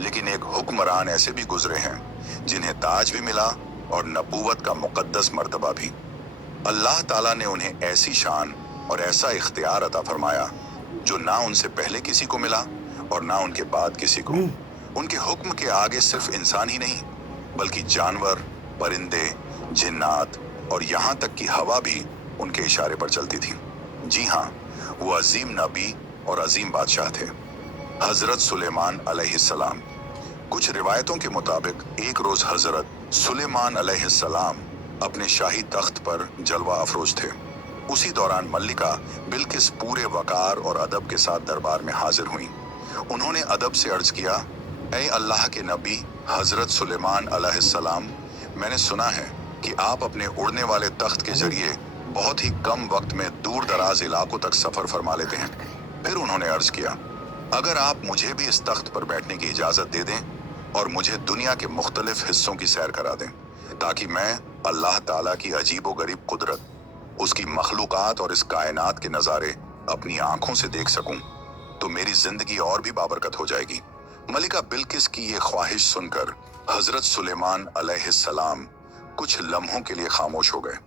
लेकिन एक हुक्मरान ऐसे भी गुजरे हैं जिन्हें ताज भी मिला और नबूवत का मुकद्दस मर्तबा भी। अल्लाह ताला ने उन्हें ऐसी शान और ऐसा इख्तियार अता फरमाया जो ना उनसे पहले किसी को मिला और ना उनके बाद किसी को। उनके हुक्म के आगे सिर्फ इंसान ही नहीं बल्कि जानवर, परिंदे, जिन्नात और यहाँ तक कि हवा भी उनके इशारे पर चलती थी। जी हाँ, वो अजीम नबी और अजीम बादशाह थे, हजरत सुलेमान अलैहिस्सलाम। कुछ रिवायतों के मुताबिक एक रोज हजरत सुलेमान अलैहिस्सलाम अपने शाही तख्त पर जलवा अफरोज थे। उसी दौरान मल्लिका बिल्किस पूरे वकार और अदब के साथ दरबार में हाजिर हुई। उन्होंने अदब से अर्ज किया, ऐ अल्लाह के नबी हजरत सुलेमान अलैहिस्सलाम, मैंने सुना है कि आप अपने उड़ने वाले तख्त के जरिए बहुत ही कम वक्त में दूर दराज इलाकों तक सफर फरमा लेते हैं। फिर उन्होंने अर्ज किया, अगर आप मुझे भी इस तख्त पर बैठने की इजाजत दे दें और मुझे दुनिया के मुख्तलिफ हिस्सों की सैर करा दें ताकि मैं अल्लाह ताला की अजीबो गरीब कुदरत, उसकी मखलूकात और इस कायनात के नज़ारे अपनी आंखों से देख सकूं, तो मेरी जिंदगी और भी बाबरकत हो जाएगी। मलिका बिल्किस की ये ख्वाहिश सुनकर हजरत सुलेमान अलैहिस्सलाम कुछ लम्हों के लिए खामोश हो गए।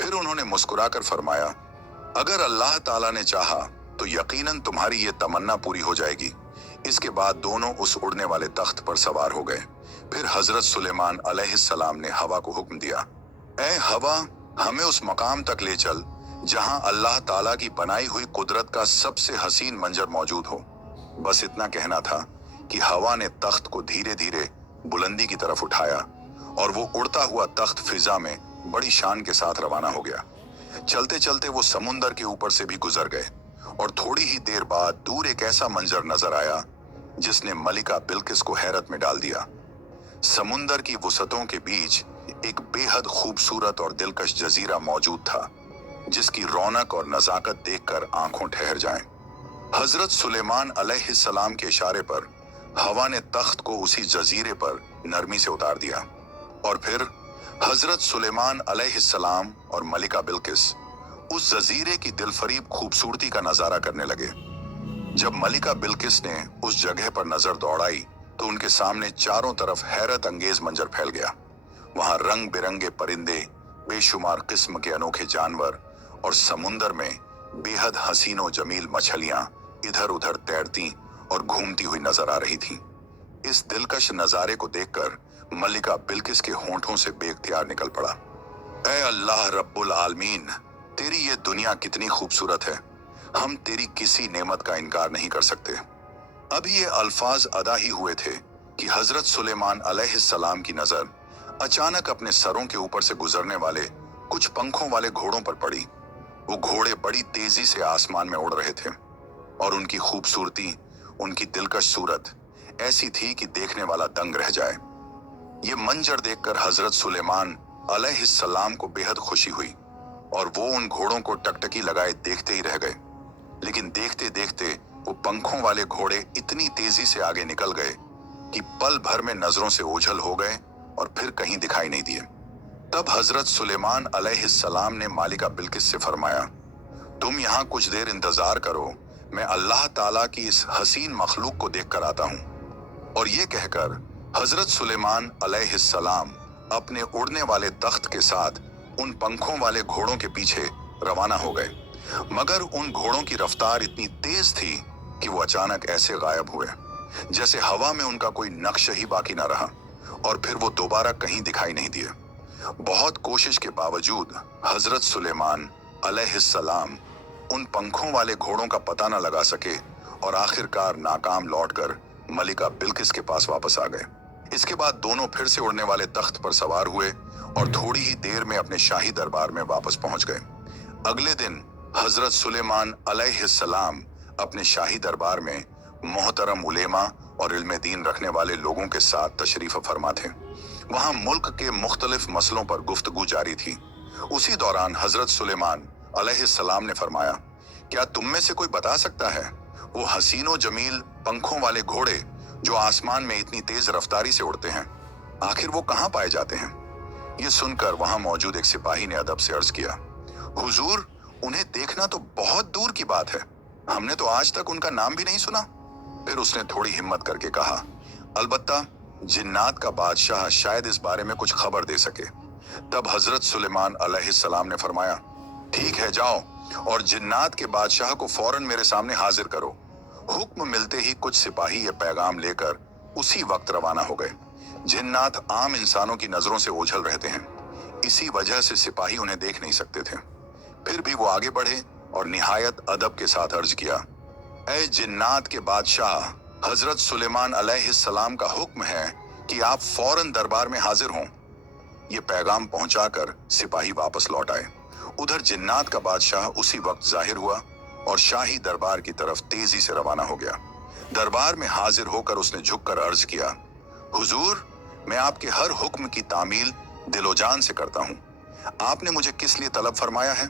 फिर उन्होंने मुस्कुराकर फरमाया, अगर अल्लाह ताला ने चाहा तो यकीनन तुम्हारी ये तमन्ना पूरी हो जाएगी। इसके बाद दोनों उस उड़ने वाले तख्त पर सवार हो गए। फिर हजरत सुलेमान अलैहिस्सलाम ने हवा को हुक्म दिया, ऐ हवा, हमें उस मकाम तक ले चल जहां अल्लाह ताला की बनाई हुई कुदरत का सबसे हसीन मंजर मौजूद हो। बस इतना कहना था कि हवा ने तख्त को धीरे धीरे बुलंदी की तरफ उठाया और वो उड़ता हुआ तख्त फिजा में बड़ी शान के साथ रवाना हो गया। चलते चलते वो समुंदर के ऊपर से भी गुजर गए और थोड़ी ही देर बाद दूर एक ऐसा मंजर नजर आया जिसने मलिका बिल्किस को हैरत में डाल दिया। समुंदर की वसतों के बीच एक बेहद खूबसूरत और दिलकश जजीरा मौजूद था जिसकी रौनक और नजाकत देखकर आंखों ठहर जाएं। हजरत सुलेमान अलैहिस्सलाम के इशारे पर हवा ने तख्त को उसी जजीरे पर नरमी से उतार दिया और फिर हजरत सुलेमान अलैहिस्सलाम और मलिका बिल्किस उस जजीरे की दिलफरीब खूबसूरती का नजारा करने लगे। जब मलिका बिल्किस ने उस जगह पर नजर दौड़ाई तो उनके सामने चारों तरफ हैरत अंगेज मंजर फैल गया। वहां रंग बिरंगे परिंदे, बेशुमार किस्म के अनोखे जानवर और समुंदर में बेहद हसीनो जमील मछलियां इधर उधर तैरती और घूमती हुई नजर आ रही थीं। इस दिलकश नजारे को देखकर मलिका बिल्किस के होंठों से बेख्तियार निकल पड़ा, ऐ अल्लाह रब्बुल आलमीन, तेरी ये दुनिया कितनी खूबसूरत है, हम तेरी किसी नेमत का इनकार नहीं कर सकते। अभी ये अल्फाज अदा ही हुए थे कि हजरत सुलेमान अलैहिस्सलाम की नजर अचानक अपने सरों के ऊपर से गुजरने वाले कुछ पंखों वाले घोड़ों पर पड़ी। वो घोड़े बड़ी तेजी से आसमान में उड़ रहे थे और उनकी खूबसूरती, उनकी दिलकश सूरत ऐसी थी कि देखने वाला दंग रह जाए। ये मंजर देखकर हजरत सुलेमान अलैहिस्सलाम को बेहद खुशी हुई और वो उन घोड़ों को टकटकी लगाए देखते ही रह गए। लेकिन देखते देखते वो पंखों वाले घोड़े इतनी तेजी से आगे निकल गए कि पल भर में नजरों से ओझल हो गए और फिर कहीं दिखाई नहीं दिए। तब हजरत सुलेमान अलैहिस्सलाम ने मालिका बिल्किस से फरमाया, तुम यहाँ कुछ देर इंतजार करो, मैं अल्लाह ताला की इस हसीन मखलूक को देख कर आता हूँ। और ये कहकर हजरत सुलेमान अलैहिस्सलाम अपने उड़ने वाले तख्त के साथ उन पंखों वाले घोड़ों के पीछे रवाना हो गए। मगर उन घोड़ों की रफ्तार इतनी तेज थी कि वो अचानक ऐसे गायब हुए जैसे हवा में उनका कोई नक्श ही बाकी न रहा और फिर वो दोबारा कहीं दिखाई नहीं दिए। बहुत कोशिश के बावजूद हजरत सुलेमान अलैहिस्सलाम उन पंखों वाले घोड़ों का पता न लगा सके और आखिरकार नाकाम लौटकर मलिका बिल्किस के पास वापस आ गए। इसके बाद दोनों फिर से उड़ने वाले तख्त पर सवार हुए और थोड़ी ही देर में अपने शाही दरबार में वापस पहुंच गए। अगले दिन हजरत सुलेमान अलैहिस्सलाम अपने शाही दरबार में मोहतरम उलेमा और इल्म दीन रखने वाले लोगों के साथ तशरीफ फरमा थे। वहां मुल्क के मुख्तलिफ मसलों पर गुफ्तगू जारी थी। उसी दौरान हजरत सुलेमान अलैहिस्सलाम ने फरमाया, क्या तुम में से कोई बता सकता है वो हसीनो जमील पंखों वाले घोड़े जो आसमान में इतनी तेज रफ्तारी से उड़ते हैं, आखिर वो कहाँ पाए जाते हैं? ये सुनकर वहां मौजूद एक सिपाही ने अदब से अर्ज किया, हुजूर, उन्हें देखना तो बहुत दूर की बात है, हमने तो आज तक उनका नाम भी नहीं सुना। फिर उसने थोड़ी हिम्मत करके कहा, अलबत्ता जिन्नात का बादशाह शायद इस बारे में कुछ खबर दे सके। तब हजरत सुलेमान अलैहिस्सलाम ने फरमाया, ठीक है, जाओ और जिन्नात के बादशाह को फौरन मेरे सामने हाजिर करो। हुक्म मिलते ही कुछ सिपाही ये पैगाम लेकर उसी वक्त रवाना हो गए। जिन्नात आम इंसानों की नजरों से ओझल रहते हैं, इसी वजह से सिपाही उन्हें देख नहीं सकते थे। फिर भी वो आगे बढ़े और निहायत अदब के साथ अर्ज किया, ऐ जिन्नात के बादशाह, हजरत सुलेमान अलैहिस्सलाम का हुक्म है कि आप फौरन दरबार में हाजिर हों। ये पैगाम पहुंचाकर सिपाही वापस लौट आए। उधर जिन्नात का बादशाह उसी वक्त जाहिर हुआ और शाही दरबार की तरफ तेजी से रवाना हो गया। दरबार में हाजिर होकर उसने झुककर अर्ज किया, हुजूर, मैं आपके हर हुक्म की तामील दिलोजान से करता हूँ। आपने मुझे किस लिए तलब फरमाया है?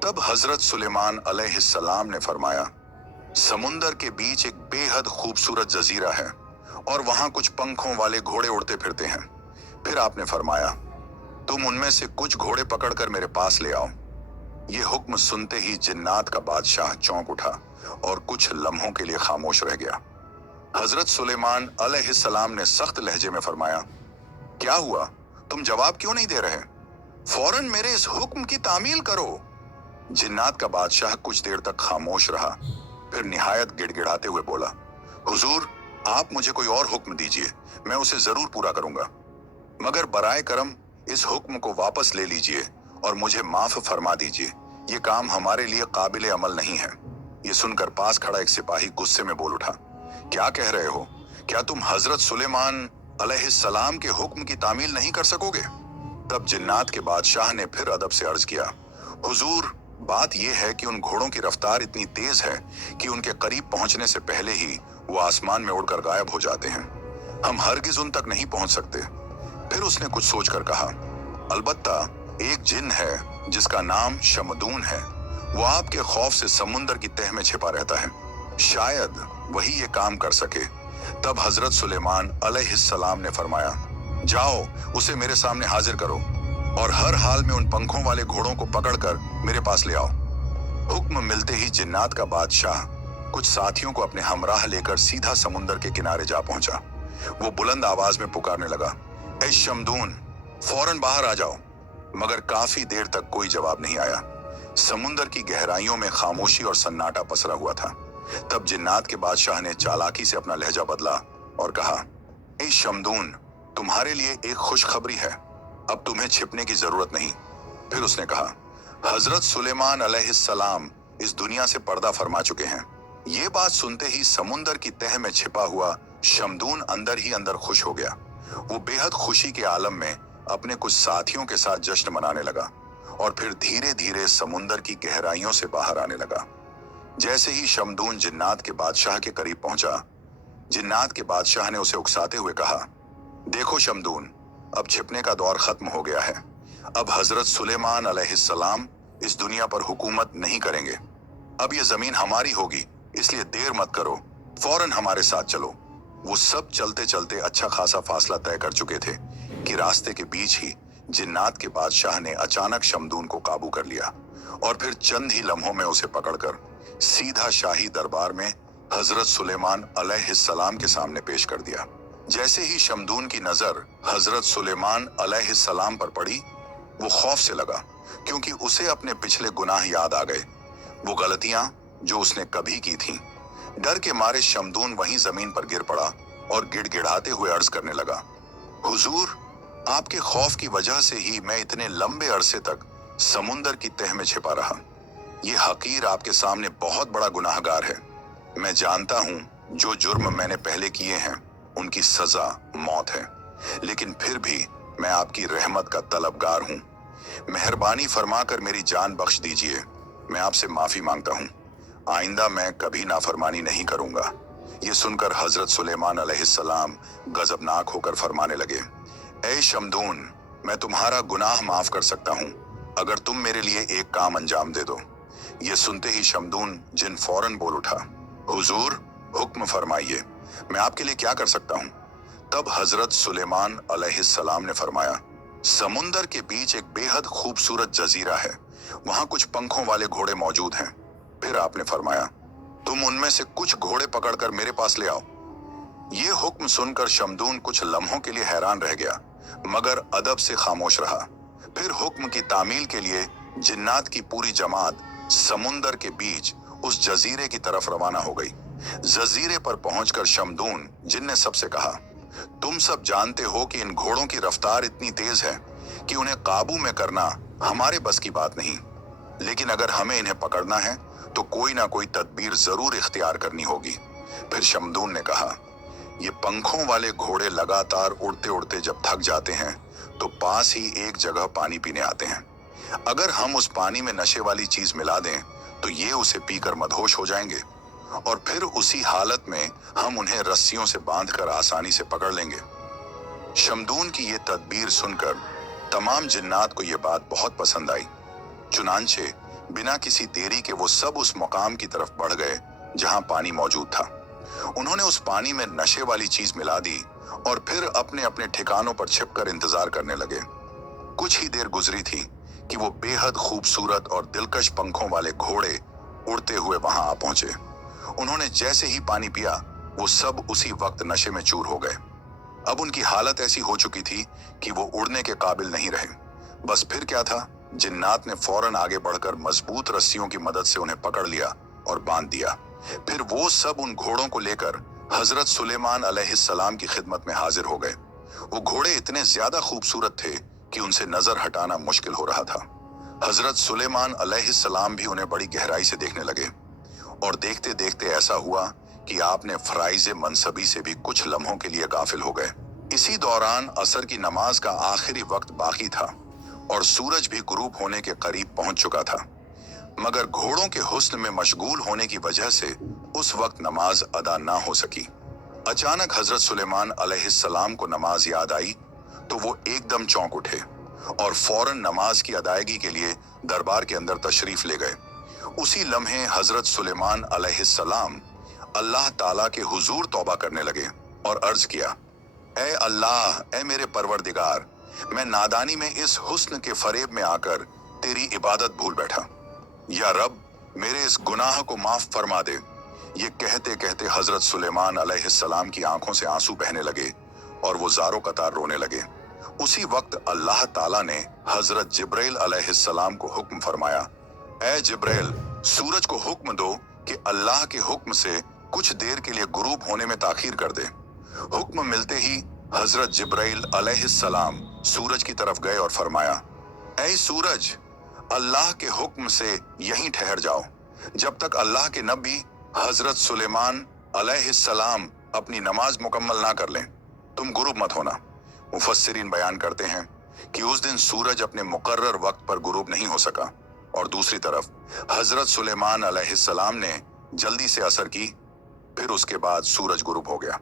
तब हजरत सुलेमान अलैहिस्सलाम ने फरमाया, समुंदर के बीच एक बेहद खूबसूरत जजीरा है और वहां कुछ पंखों वाले घोड़े उड़ते फिरते हैं। फिर आपने फरमाया, तुम उनमें से कुछ घोड़े पकड़कर मेरे पास ले आओ। ये हुक्म सुनते ही जिन्नात का बादशाह चौंक उठा और कुछ लम्हों के लिए खामोश रह गया। हजरत सुलेमान अलैहिस्सलाम ने सख्त लहजे में फरमाया, क्या हुआ? तुम जवाब क्यों नहीं दे रहे? फौरन मेरे इस हुक्म की तामील करो। जिन्नात का बादशाह कुछ देर तक खामोश रहा, फिर निहायत गिड़गिड़ाते हुए बोला, हुजूर, आप मुझे कोई और हुक्म दीजिए, मैं उसे जरूर पूरा करूंगा, मगर बराए करम इस हुक्म को वापस ले लीजिए और मुझे माफ फरमा दीजिए। ये काम हमारे लिए काबिल अमल नहीं है। ये सुनकर पास खड़ा एक सिपाही गुस्से में बोल उठा, क्या कह रहे हो? क्या तुम हजरत सुलेमान अलैहिस्सलाम के हुक्म की तामील नहीं कर सकोगे? तब जिन्नात के बादशाह ने फिर अदब से अर्ज किया, हुजूर, बात यह है कि उन घोड़ों की रफ्तार इतनी तेज है कि उनके करीब पहुंचने से पहले ही वो आसमान में उड़कर गायब हो जाते हैं। हम हरगिज उन तक नहीं पहुंच सकते। फिर उसने कुछ सोचकर कहा, अलबत्ता एक जिन है जिसका नाम शमदून है। वो आपके खौफ से समुंदर की तह में छिपा रहता है, शायद वही ये काम कर सके। तब हजरत सुलेमान अलैहिस्सलाम ने फरमाया, जाओ उसे मेरे सामने हाजिर करो और हर हाल में उन पंखों वाले घोड़ों को पकड़कर मेरे पास ले आओ। हुक्म मिलते ही जिन्नात का बादशाह कुछ साथियों को अपने हमराह लेकर सीधा समुंदर के किनारे जा पहुंचा। वो बुलंद आवाज में पुकारने लगा, ऐ शमदून, फौरन बाहर आ जाओ। मगर काफी देर तक कोई जवाब नहीं आया। समुंदर की गहराइयों में खामोशी और सन्नाटा पसरा हुआ था। तब जिन्नात के बादशाह ने चालाकी से अपना लहजा बदला और कहा, ऐ शमदून, तुम्हारे लिए एक खुशखबरी है, अब तुम्हें छिपने की जरूरत नहीं। फिर उसने कहा, हजरत सुलेमान अलैहिस्सलाम इस दुनिया से पर्दा फरमा चुके हैं। ये बात सुनते ही समुंदर की तह में छिपा हुआ शमदून अंदर ही अंदर खुश हो गया। वो बेहद खुशी के आलम में अपने कुछ साथियों के साथ जश्न मनाने लगा और फिर धीरे धीरे समुंदर की गहराइयों से बाहर आने लगा। जैसे ही शमदून जिन्नात के बादशाह के करीब पहुंचा, जिन्नात के बादशाह ने उसे उकसाते हुए कहा, देखो शमदून, अब छिपने का दौर खत्म हो गया है। अब हजरत सुलेमान अलैहिस्सलाम इस दुनिया पर हुकूमत नहीं करेंगे। अब ये जमीन हमारी होगी, इसलिए देर मत करो, फौरन हमारे साथ चलो। वो सब चलते चलते अच्छा खासा फासला तय कर चुके थे कि रास्ते के बीच ही जिन्नात के बादशाह ने अचानक शमदून को काबू कर लिया और फिर चंद ही लम्हों में उसे पकड़कर सीधा शाही दरबार में हजरत सुलेमान अलैहिस्सलाम के सामने पेश कर दिया। जैसे ही शमदून की नजर हजरत सुलेमान अलैहिस्सलाम पर पड़ी, वो खौफ से लगा, क्योंकि उसे अपने पिछले गुनाह याद आ गए, वो गलतियां जो उसने कभी की थीं। डर के मारे शमदून वहीं जमीन पर गिर पड़ा और गिड़गिड़ाते हुए अर्ज करने लगा, हुजूर, आपके खौफ की वजह से ही मैं इतने लंबे अरसे तक समुंदर की तह में छिपा रहा। ये हकीर आपके सामने बहुत बड़ा गुनाहगार है। मैं जानता हूँ जो जुर्म मैंने पहले किए हैं उनकी सजा मौत है, लेकिन फिर भी मैं आपकी रहमत का तलबगार हूँ। मेहरबानी फरमाकर मेरी जान बख्श दीजिए। मैं आपसे माफी मांगता हूँ। आइंदा मैं कभी नाफरमानी नहीं करूंगा। ये सुनकर हजरत सुलेमान अलैहिस्सलाम गजबनाक होकर फरमाने लगे, ऐ शमदून, मैं तुम्हारा गुनाह माफ कर सकता हूँ अगर तुम मेरे लिए एक काम अंजाम दे दो। ये सुनते ही शमदून जिन फौरन बोल उठा, हुजूर, हुक्म फरमाइए, मैं आपके लिए क्या कर सकता हूँ? तब हजरत सुलेमान अलैहिस्सलाम ने फरमाया, समुंदर के बीच एक बेहद खूबसूरत जजीरा है, वहां कुछ पंखों वाले घोड़े मौजूद हैं। फिर आपने फरमाया, तुम उनमें से कुछ घोड़े पकड़कर मेरे पास ले आओ। ये हुक्म सुनकर शमदून कुछ लम्हों के लिए हैरान रह गया, मगर अदब से खामोश रहा। फिर हुक्म की तामील के लिए जिन्नात की पूरी जमात समुंदर के बीच उस जजीरे की तरफ रवाना हो गई। जजीरे पर पहुंचकर शमदून जिन ने सबसे कहा, तुम सब जानते हो कि इन घोड़ों की रफ्तार इतनी तेज है कि उन्हें काबू में करना हमारे बस की बात नहीं, लेकिन अगर हमें इन्हें पकड़ना है तो कोई ना कोई तदबीर जरूर इख्तियार करनी होगी। फिर शमदून ने कहा, ये पंखों वाले घोड़े लगातार उड़ते उड़ते जब थक जाते हैं तो पास ही एक जगह पानी पीने आते हैं। अगर हम उस पानी में नशे वाली चीज मिला दें तो ये उसे पीकर मदहोश हो जाएंगे और फिर उसी हालत में हम उन्हें रस्सियों से बांधकर आसानी से पकड़ लेंगे। शमदून की ये तदबीर सुनकर तमाम जिन्नात को ये बात बहुत पसंद आई। चुनांचे बिना किसी देरी के वो सब उस मकाम की तरफ बढ़ गए जहां पानी मौजूद था। उन्होंने उस पानी में नशे वाली चीज मिला दी और फिर अपने अपने ठिकानों पर छिपकर इंतजार करने लगे। कुछ ही देर गुजरी थी कि वो बेहद खूबसूरत और दिलकश पंखों वाले घोड़े उड़ते हुए वहां आ पहुंचे। उन्होंने जैसे ही पानी पिया वो सब उसी वक्त नशे में चूर हो गए। अब उनकी हालत ऐसी हो चुकी थी कि वो उड़ने के काबिल नहीं रहे। बस फिर क्या था, जिन्नात ने फौरन आगे बढ़कर मजबूत रस्सियों की मदद से उन्हें पकड़ लिया और बांध दिया। फिर वो सब उन घोड़ों को लेकर हजरत सुलेमान अलैहिस्सलाम की खिदमत में हाजिर हो गए। वो घोड़े इतने ज्यादा खूबसूरत थे कि उनसे नजर हटाना मुश्किल हो रहा था। हजरत सुलेमान अलैहिस्सलाम भी उन्हें बड़ी गहराई से देखने लगे और देखते देखते ऐसा हुआ कि आपने फराइज मनसबी से भी कुछ लम्हों के लिए गाफिल हो गए। इसी दौरान असर की नमाज का आखिरी वक्त बाकी था और सूरज भी गुरूब होने के करीब पहुंच चुका था, मगर घोड़ों के हुस्न में मशगूल होने की वजह से उस वक्त नमाज अदा ना हो सकी। अचानक हजरत सुलेमान अलैहिस्सलाम को नमाज याद आई तो वो एकदम चौंक उठे और फौरन नमाज की अदायगी के लिए दरबार के अंदर तशरीफ ले गए। उसी लम्हे हजरत सुलेमान अलैहिस्सलाम अल्लाह ताला के हुजूर तौबा करने लगे और अर्ज किया, ए अल्लाह, ए मेरे परवरदिगार, मैं नादानी में इस हुस्न के फरेब में आकर तेरी इबादत भूल बैठा। या रब, मेरे इस गुनाह को माफ फरमा दे। ये कहते कहते हजरत सुलेमान अलैहिस्सलाम की आंखों से आंसू बहने लगे और वो ज़ारो कतार रोने लगे। उसी वक्त अल्लाह ताला ने हजरत जिब्राइल अलैहिस्सलाम को हुक्म फरमाया, ए जिब्राइल, सूरज को हुक्म दो कि अल्लाह के हुक्म से कुछ देर के लिए गुरूब होने में ताखीर कर दे। हुक्म मिलते ही हजरत जिब्राइल अलैहिस्सलाम सूरज की तरफ गए और फरमाया, ऐ सूरज, अल्लाह के हुक्म से यहीं ठहर जाओ जब तक अल्लाह के नबी हजरत सुलेमान अलैहिस्सलाम अपनी नमाज मुकम्मल ना कर लें। तुम गुरूब मत होना। मुफस्सिरीन बयान करते हैं कि उस दिन सूरज अपने मुकर्रर वक्त पर गुरूब नहीं हो सका और दूसरी तरफ हजरत सुलेमान अलैहिस्सलाम ने जल्दी से असर की, फिर उसके बाद सूरज गुरूब हो गया।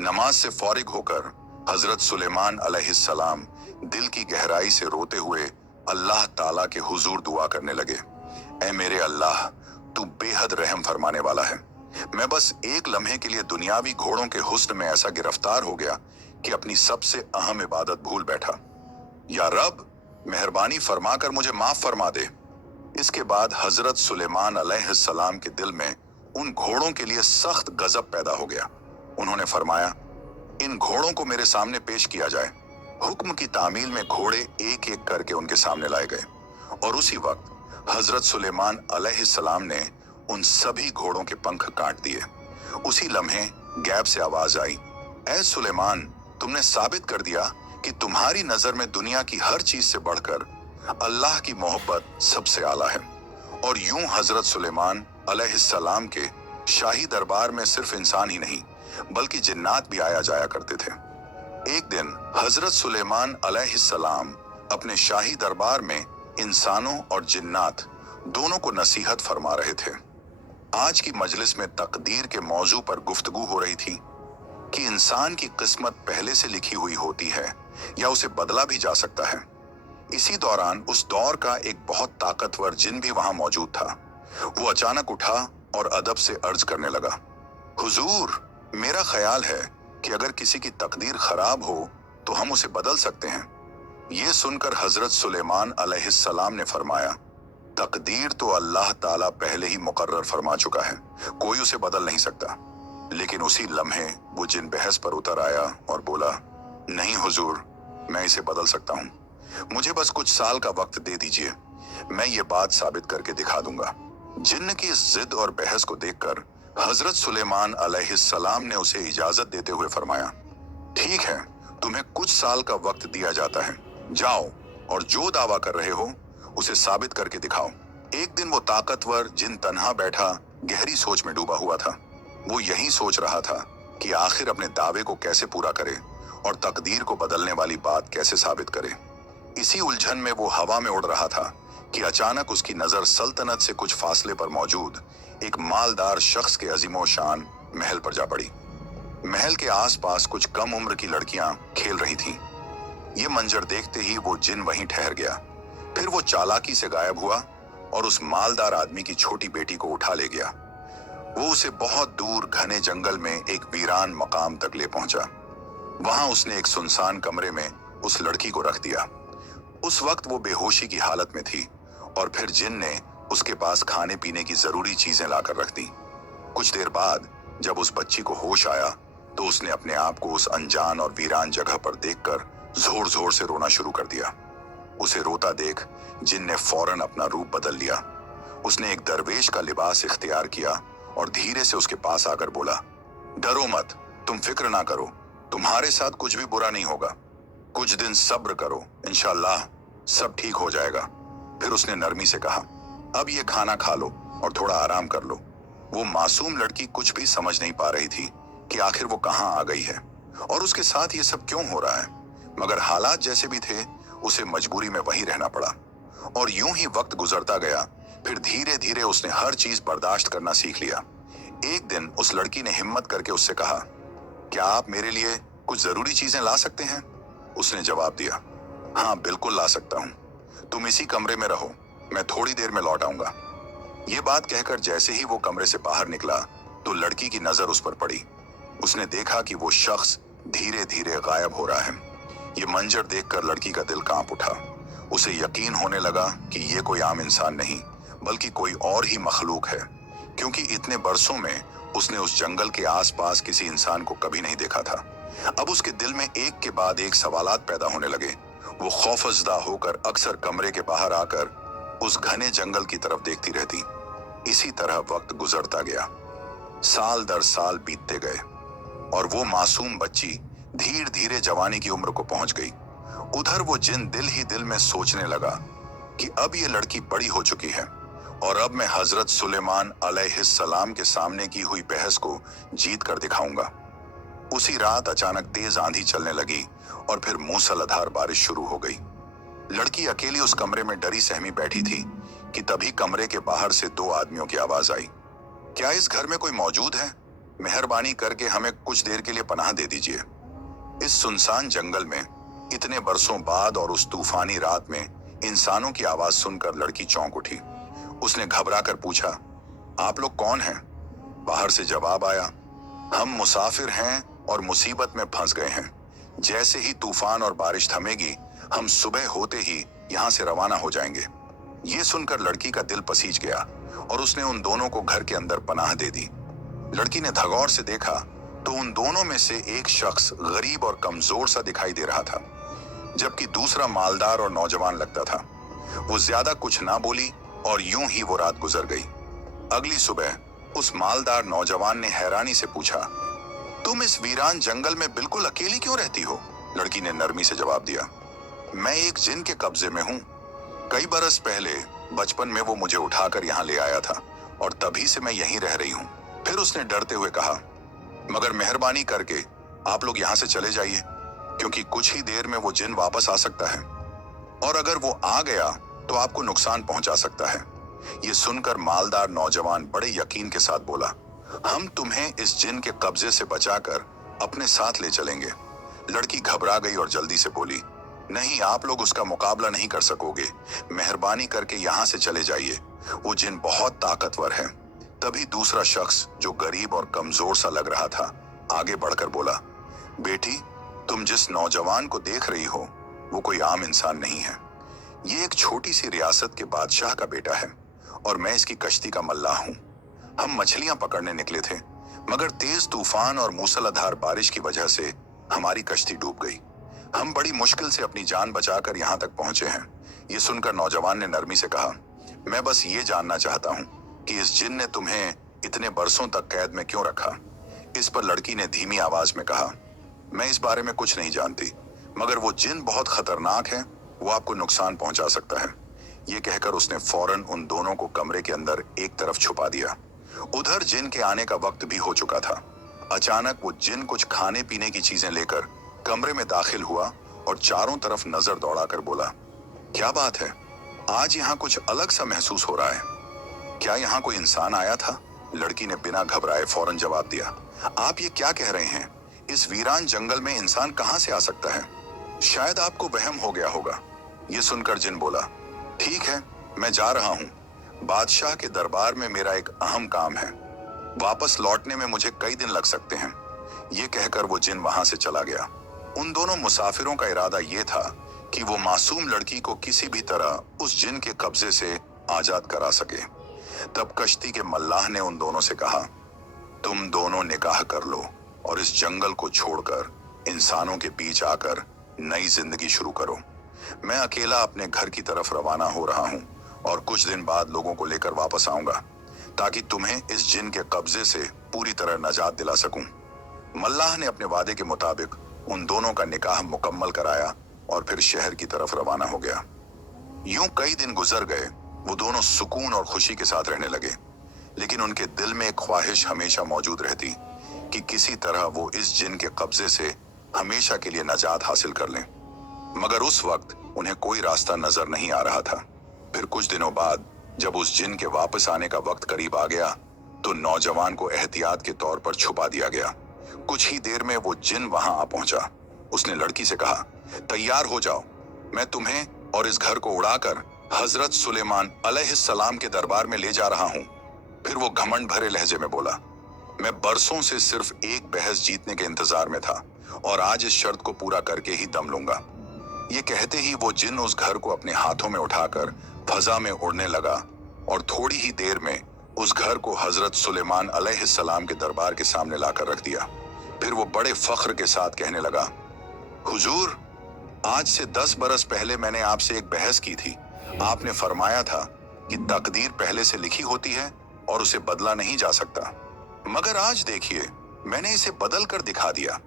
नमाज से फारिग होकर हजरत सुलेमान अलैहिस्सलाम दिल की गहराई से रोते हुए अल्लाह ताला के हुजूर दुआ करने लगे, ऐ मेरे अल्लाह, तू बेहद रहम फरमाने वाला है। मैं बस एक लम्हे के लिए दुनियावी घोड़ों के हुस्न में ऐसा गिरफ्तार हो गया कि अपनी सबसे अहम इबादत भूल बैठा। या रब, मेहरबानी फरमाकर मुझे माफ फरमा दे। इसके बाद हजरत सुलेमान अलैहिस्सलाम के दिल में उन घोड़ों के लिए सख्त गजब पैदा हो गया। उन्होंने फरमाया, इन घोड़ों को मेरे सामने पेश किया जाए। हुक्म की तामील में घोड़े एक एक करके उनके सामने लाए गए और उसी वक्त हजरत सुलेमान अलैहिस्सलाम ने उन सभी घोड़ों के पंख काट दिए। उसी लम्हे गैब से आवाज आई, ऐ सुलेमान, तुमने साबित कर दिया कि तुम्हारी नजर में दुनिया की हर चीज से बढ़कर अल्लाह की मोहब्बत सबसे आला है। और यूं हजरत सुलेमान अलैहिस्सलाम के शाही दरबार में सिर्फ इंसान ही नहीं बल्कि जिन्नात भी आया जाया करते थे। एक दिन हजरत सुलेमान अलैहिस्सलाम अपने शाही दरबार में इंसानों और जिन्नात दोनों को नसीहत फरमा रहे थे। आज की मजलिस में तकदीर के मौजू पर गुफ्तगू हो रही थी कि इंसान की किस्मत पहले से लिखी हुई होती है या उसे बदला भी जा सकता है। इसी दौरान उस दौर का एक बहुत ताकतवर जिन भी वहां मौजूद था। वो अचानक उठा और अदब से अर्ज करने लगा, हुजूर, मेरा ख्याल है कि अगर किसी की तकदीर खराब हो तो हम उसे बदल सकते हैं। ये सुनकर हजरत सुलेमान अलैहिस्सलाम ने फरमाया, तकदीर तो अल्लाह ताला पहले ही मुकर्रर फरमा चुका है, कोई उसे बदल नहीं सकता। लेकिन उसी लम्हे वो जिन बहस पर उतर आया और बोला, नहीं हुजूर, मैं इसे बदल सकता हूँ, मुझे बस कुछ साल का वक्त दे दीजिए, मैं ये बात साबित करके दिखा दूंगा। जिन्न की इस जिद और बहस को देखकर हजरत सुलेमान अलैहिस्सलाम ने उसे इजाजत देते हुए फरमाया, ठीक है, तुम्हें कुछ साल का वक्त दिया जाता है, जाओ और जो दावा कर रहे हो उसे साबित करके दिखाओ। एक दिन वो ताकतवर जिन तन्हा बैठा गहरी सोच में डूबा हुआ था। वो यही सोच रहा था कि आखिर अपने दावे को कैसे पूरा करे और तकदीर को बदलने वाली बात कैसे साबित करे। इसी उलझन में वो हवा में उड़ रहा था कि अचानक उसकी नजर सल्तनत से कुछ फासले पर मौजूद एक मालदार शख्स के अजीमो शान महल पर जा पड़ी। महल के आसपास कुछ कम उम्र की लड़कियां खेल रही थीं। ये मंजर देखते ही वो जिन वहीं ठहर गया। फिर वो चालाकी से गायब हुआ और उस मालदार आदमी की छोटी बेटी को उठा ले गया। वो उसे बहुत दूर घने जंगल में एक वीरान मकाम तक ले पहुंचा। वहां उसने एक सुनसान कमरे में उस लड़की को रख दिया। उस वक्त वो बेहोशी की हालत में थी और फिर जिन ने उसके पास खाने पीने की जरूरी चीजें लाकर रख दी। कुछ देर बाद जब उस बच्ची को होश आया तो उसने अपने आप को उस अनजान और वीरान जगह पर देखकर जोर जोर से रोना शुरू कर दिया। उसे रोता देख जिन ने फौरन अपना रूप बदल लिया। उसने एक दरवेश का लिबास इख्तियार किया और धीरे से उसके पास आकर बोला, डरो मत, तुम फिक्र ना करो, तुम्हारे साथ कुछ भी बुरा नहीं होगा, कुछ दिन सब्र करो, इंशाअल्लाह सब ठीक हो जाएगा। फिर उसने नरमी से कहा, अब ये खाना खा लो और थोड़ा आराम कर लो। वो मासूम लड़की कुछ भी समझ नहीं पा रही थी कि आखिर वो कहाँ आ गई है और उसके साथ ये सब क्यों हो रहा है, मगर हालात जैसे भी थे उसे मजबूरी में वहीं रहना पड़ा। और यूं ही वक्त गुजरता गया। फिर धीरे धीरे उसने हर चीज बर्दाश्त करना सीख लिया। एक दिन उस लड़की ने हिम्मत करके उससे कहा, क्या आप मेरे लिए कुछ जरूरी चीजें ला सकते हैं? उसने जवाब दिया, हाँ बिल्कुल ला सकता हूँ, तुम इसी कमरे में रहो, मैं थोड़ी देर में लौट आऊंगा। ये बात कहकर जैसे ही वो कमरे से बाहर निकला तो लड़की की नजर उस पर पड़ी। उसने देखा कि वो शख्स धीरे धीरे गायब हो रहा है। ये मंजर देखकर लड़की का दिल कांप उठा। उसे यकीन होने लगा कि ये कोई आम इंसान नहीं बल्कि कोई और ही मखलूक है, क्योंकि इतने बरसों में उसने उस जंगल के आसपास किसी इंसान को कभी नहीं देखा था। अब उसके दिल में एक के बाद एक सवालात पैदा होने लगे। वो खौफजदा होकर अक्सर कमरे के बाहर आकर उस घने जंगल की तरफ देखती रहती। इसी तरह वक्त गुजरता गया। साल दर साल बीतते गए और वो मासूम बच्ची धीरे धीरे जवानी की उम्र को पहुंच गई। उधर वो जिन दिल ही दिल में सोचने लगा कि अब ये लड़की बड़ी हो चुकी है और अब मैं हजरत सुलेमान अलैहिस्सलाम के सामने की हुई बहस को जीत कर दिखाऊंगा। उसी रात अचानक तेज आंधी चलने लगी और फिर मूसलाधार बारिश शुरू हो गई। लड़की अकेली उस कमरे में डरी सहमी बैठी थी कि तभी कमरे के बाहर से दो आदमियों की आवाज आई, क्या इस घर में कोई मौजूद है? मेहरबानी करके हमें कुछ देर के लिए पनाह दे दीजिए। इस सुनसान जंगल में इतने बरसों बाद और उस तूफानी रात में इंसानों की आवाज सुनकर लड़की चौंक उठी। उसने घबरा कर पूछा, आप लोग कौन हैं? बाहर से जवाब आया, हम मुसाफिर हैं और मुसीबत में फंस गए हैं। जैसे ही तूफान और बारिश थमेगी हम सुबह होते ही यहाँ से रवाना हो जाएंगे। ये सुनकर लड़की का दिल पसीज गया और उसने उन दोनों को घर के अंदर पनाह दे दी। लड़की ने धगौर से देखा तो उन दोनों में से एक शख्स गरीब और कमजोर सा दिखाई दे रहा था, जबकि दूसरा मालदार और नौजवान लगता था। वो ज्यादा कुछ ना बोली और यूं ही वो रात गुजर गई। अगली सुबह उस मालदार नौजवान ने हैरानी से पूछा, तुम इस वीरान जंगल में बिल्कुल अकेली क्यों रहती हो? लड़की ने नरमी से जवाब दिया, मैं एक जिन के कब्जे में हूँ। कई बरस पहले बचपन में वो मुझे उठाकर यहाँ ले आया था और तभी से मैं यहीं रह रही हूँ। फिर उसने डरते हुए कहा, मगर मेहरबानी करके आप लोग यहाँ से चले जाइए, क्योंकि कुछ ही देर में वो जिन वापस आ सकता है और अगर वो आ गया तो आपको नुकसान पहुंचा सकता है। ये सुनकर मालदार नौजवान बड़े यकीन के साथ बोला, हम तुम्हें इस जिन के कब्जे से बचाकर अपने साथ ले चलेंगे। लड़की घबरा गई और जल्दी से बोली, नहीं, आप लोग उसका मुकाबला नहीं कर सकोगे, मेहरबानी करके यहाँ से चले जाइए, वो जिन बहुत ताकतवर है। तभी दूसरा शख्स जो गरीब और कमजोर सा लग रहा था आगे बढ़कर बोला, बेटी, तुम जिस नौजवान को देख रही हो वो कोई आम इंसान नहीं है। ये एक छोटी सी रियासत के बादशाह का बेटा है और मैं इसकी कश्ती का मल्लाह हूँ। हम मछलियां पकड़ने निकले थे, मगर तेज तूफान और मूसलाधार बारिश की वजह से हमारी कश्ती डूब गई। हम बड़ी मुश्किल से अपनी जान बचाकर यहाँ तक पहुंचे हैं। ये सुनकर नौजवान ने नरमी से कहा, मैं बस ये जानना चाहता हूँ कि इस जिन ने तुम्हें इतने बरसों तक कैद में क्यों रखा। इस पर लड़की ने धीमी आवाज में कहा, मैं इस बारे में कुछ नहीं जानती, मगर वो जिन बहुत खतरनाक है, वो आपको नुकसान पहुंचा सकता है। ये कहकर उसने फौरन उन दोनों को कमरे के अंदर एक तरफ छुपा दिया। उधर जिन के आने का वक्त भी हो चुका था। अचानक वो जिन कुछ खाने पीने की चीजें लेकर कमरे में दाखिल हुआ और चारों तरफ नजर दौड़ाकर बोला, क्या बात है, आज यहाँ कुछ अलग सा महसूस हो रहा है। क्या यहाँ कोई इंसान आया था? लड़की ने बिना घबराए फौरन जवाब दिया, आप ये क्या कह रहे हैं? इस वीरान जंगल में इंसान कहाँ से आ सकता है? शायद आपको वहम हो गया होगा। ये सुनकर जिन बोला, ठीक है, मैं जा रहा हूँ। बादशाह के दरबार में मेरा एक अहम काम है। वापस लौटने में मुझे कई दिन लग सकते हैं। ये कहकर वो जिन वहां से चला गया। उन दोनों मुसाफिरों का इरादा ये था कि वो मासूम लड़की को किसी भी तरह उस जिन के कब्जे से आजाद करा सके। तब कश्ती के मल्लाह ने उन दोनों से कहा, तुम दोनों निकाह कर लो और इस जंगल को छोड़कर इंसानों के बीच आकर नई जिंदगी शुरू करो। मैं अकेला अपने घर की तरफ रवाना हो रहा हूँ और कुछ दिन बाद लोगों को लेकर वापस आऊंगा, ताकि तुम्हें इस जिन के कब्जे से पूरी तरह नजात दिला सकूं। मल्लाह ने अपने वादे के मुताबिक उन दोनों का निकाह मुकम्मल कराया और फिर शहर की तरफ रवाना हो गया। यूं कई दिन गुजर गए। वो दोनों सुकून और खुशी के साथ रहने लगे, लेकिन उनके दिल में एक ख्वाहिश हमेशा मौजूद रहती कि किसी तरह वो इस जिन के कब्जे से हमेशा के लिए नजात हासिल कर लें। मगर उस वक्त उन्हें कोई रास्ता नजर नहीं आ रहा था। फिर कुछ दिनों बाद जब उस जिन के वापस आने का वक्त करीब आ गया, तो नौजवान को एहतियात के तौर पर छुपा दिया गया। कुछ ही देर में वो जिन वहां आ पहुंचा। उसने लड़की से कहा, तैयार हो जाओ, मैं तुम्हें और इस घर को उड़ाकर हजरत सुलेमान अलैहिस्सलाम के दरबार में ले जा रहा हूं। फिर वो घमंड भरे लहजे में बोला, मैं बरसों से सिर्फ एक बहस जीतने के इंतजार में था और आज इस शर्त को पूरा करके ही दम लूंगा। ये कहते ही वो जिन उस घर को अपने हाथों में उठाकर फजा में उड़ने लगा और थोड़ी ही देर में उस घर को हजरत सुलेमान अलैहिस्सलाम के दरबार के सामने लाकर रख दिया। फिर वो बड़े फख्र के साथ कहने लगा, हुजूर, आज से 10 बरस पहले मैंने आपसे एक बहस की थी। आपने फरमाया था कि तकदीर पहले से लिखी होती है और उसे बदला नहीं जा सकता। मगर आज देखिए, मैंने इसे बदल कर दिखा दिया।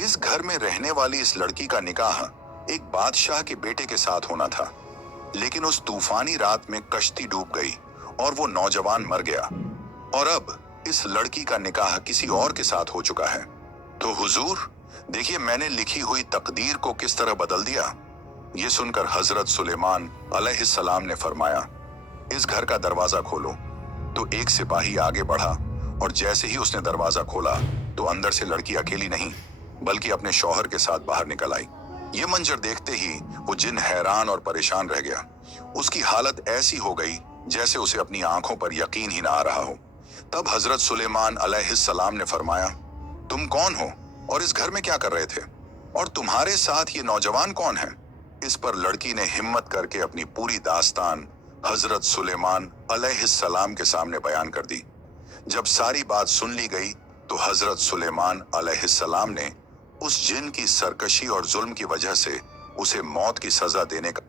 इस घर में रहने वाली इस लड़की का निकाह एक बादशाह के बेटे के साथ होना था, लेकिन उस तूफानी रात में कश्ती डूब गई और वो नौजवान मर गया, और अब इस लड़की का निकाह किसी और के साथ हो चुका है। तो हुजूर, देखिए मैंने लिखी हुई तकदीर को किस तरह बदल दिया। ये सुनकर हजरत सुलेमान अलैहिस्सलाम ने फरमाया, इस घर का दरवाजा खोलो। तो एक सिपाही आगे बढ़ा और जैसे ही उसने दरवाजा खोला तो अंदर से लड़की अकेली नहीं बल्कि अपने शौहर के साथ बाहर निकल आई। ये मंजर देखते ही वो जिन हैरान और परेशान रह गया। उसकी हालत ऐसी हो गई जैसे उसे अपनी आंखों पर यकीन ही ना आ रहा हो। तब हजरत सुलेमान अलैहिस्सलाम ने फरमाया, तुम कौन हो और इस घर में क्या कर रहे थे, और तुम्हारे साथ ये नौजवान कौन है? इस पर लड़की ने हिम्मत करके अपनी पूरी दास्तान हजरत सुलेमान अलैहिस्सलाम के सामने बयान कर दी। जब सारी बात सुन ली गई तो हजरत सुलेमान अलैहिस्सलाम ने उस जिन की सरकशी और जुल्म की वजह से उसे मौत की सजा देने का